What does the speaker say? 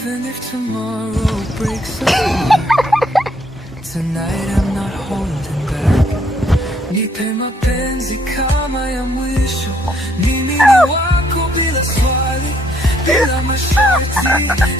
Even if tomorrow breaks apart, tonight I'm not holding back. Nipe mapenzi kama ya mwisho, mimi ni wako bila swali, bila masharti.